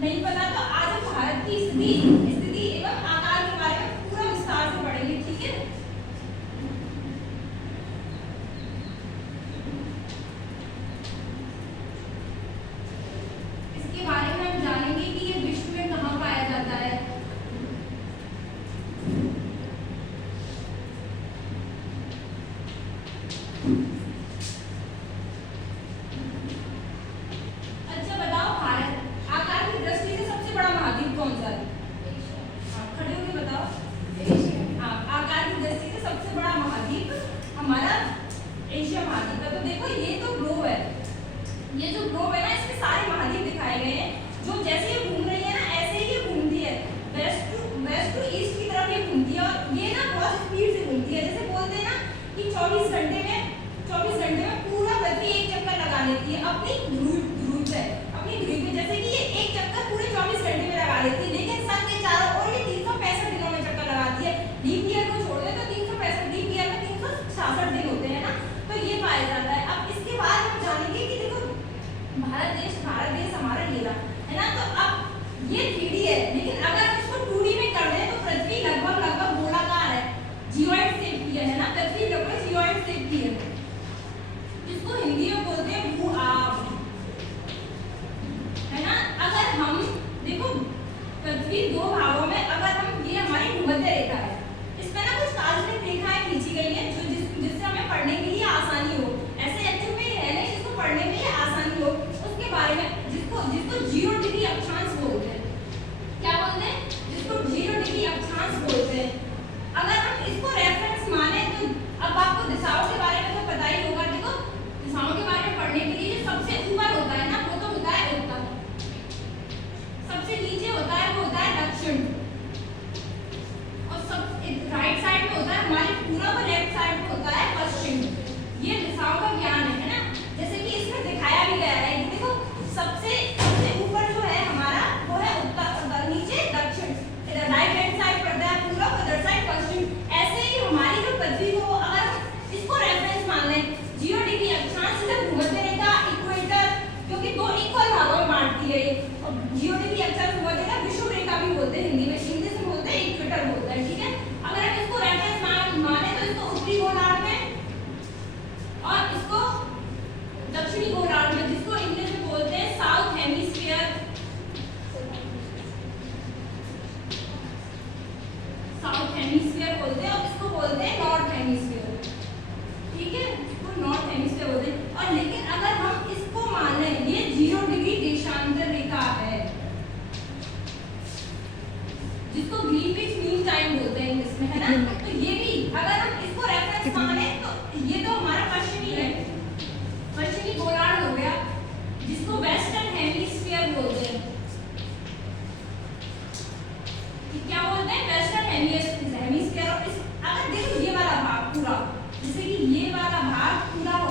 नहीं पता तो आज हम भारत की स्थिति एवं आकार के बारे में पूरा विस्तार से पढ़ेंगे, ठीक है। इसके बारे में हम जानेंगे कि ये विश्व में कहाँ पाया जाता है। अच्छा बताओ, भारत आकार की दृष्टि से सबसे बड़ा महाद्वीप कौन सा है? खड़े होके बताओ। हाँ, आकार की दृष्टि से सबसे बड़ा महाद्वीप हमारा एशिया महाद्वीप है। तो देखो ये तो ग्लोब है, ये जो ग्लोब है ना इसमें सारे महाद्वीप दिखाए गए हैं। जो जैसे ये घूम रही है ना ऐसे ही ये घूमती है, वेस्ट टू ईस्ट की तरफ ये घूमती है और ये ना बहुत स्पीड से घूमती है। जैसे बोलते हैं ना कि 24 घंटे में पूरा पृथ्वी एक चक्कर लगा लेती है अपनी ध्रुव से, अपनी ध्रुव पे। जैसे कि ये एक चक्कर पूरे 24 घंटे में लगा लेती है, लेकिन सन के चारों ओर ये 365 दिनों में चक्कर लगाती है। लीप ईयर को छोड़ दे तो 365, लीप ईयर में 366 दिन होते हैं ना, तो ये पाया जाता है। अब इसके बाद हम जानेंगे कि देखो भारत देश हमारा ये रहा है ना, तो अब ये 3D है, लेकिन अगर हम इसको 2D में कर दें तो पृथ्वी लगभग गोलाकार है, जियोइड शेप की है ना, पृथ्वी लगभग जियोइड शेप की है, जिसको हिंदी में बोलते हैं भू-आभ, है ना। अगर हम देखो पृथ्वी दो भागों में, अगर हम ये हमारी भूमध्य रेखा है, इसमें ना कुछ काल्पनिक रेखाएं खींची गई है जो जिससे हमें पढ़ने के लिए आसानी हो। ऐसे एक्चुअल में है नहीं, जिसको पढ़ने में ये आसानी हो उसके बारे में, जिसको 0 डिग्री अक्षांश बोलते हैं। क्या बोलते हैं? जिसको 0 डिग्री अक्षांश बोलते हैं। अगर हम इसको रेफरेंस माने तो अब आपको दिशाओं के बारे में तो पता ही होगा। देखो दिशाओं के बारे में पढ़ने के लिए जो सबसे ऊपर होता है ना वो तो होता है उत्तर, सबसे नीचे होता है वो होता है दक्षिण, और सब राइट साइड में होता है हमारे पूरा, और लेफ्ट साइड में होता है पश्चिम। ये दिशाओं का ज्ञान है ना। जैसे कि इसमें दिखाया भी गया है कि देखो सबसे ऊपर जो है हमारा वो है उत्तर, नीचे दक्षिण, इधर राइट हैंड साइड पड़ता है पूरा, उधर साइड पश्चिम। ऐसे ही हमारी जो पृथ्वी को अगर इसको रेफरेंस मान लें 0 डिग्री अक्षांश से भूमध्य रेखा, इक्वेटर, क्योंकि दो इक्वल भागों में बांटती है ये, और 0 डिग्री अक्षांश भूमध्य रेखा विषुव रेखा भी बोलते हैं हिंदी में, इंग्लिश में बोलते हैं इक्वेटर बोलते हैं, ठीक है। अगर हम इसको रेफरेंस माने तो इसको उत्तरी गोलार्ध में और इसको दक्षिणी गोलार्ध में, जिसको इंग्लिश में बोलते हैं साउथ हेमिस्फीयर, बोलते हैं, और इसको बोलते हैं नॉर्थ हेमिस्फीयर, ठीक है, इसको नॉर्थ हेमिस्फीयर बोलते हैं। और लेकिन अगर हम इसको मान लें ये 0 डिग्री देशांतर रेखा है, जिसको ग्रीनविच मीन टाइम बोलते हैं इंग्लिश में, है ना। तो ये भी अगर हम इसको रेफरेंस माने तो ये तो हमारा पश्चिमी है, पश्चिमी गोलार्ध हो गया, जिसको वेस्टर्न हेमिस्फीयर बोलते हैं। क्या बोलते हैं? Western hemisphere. और अगर देखो ये वाला भाग पूरा, जैसे कि ये वाला भाग पूरा हो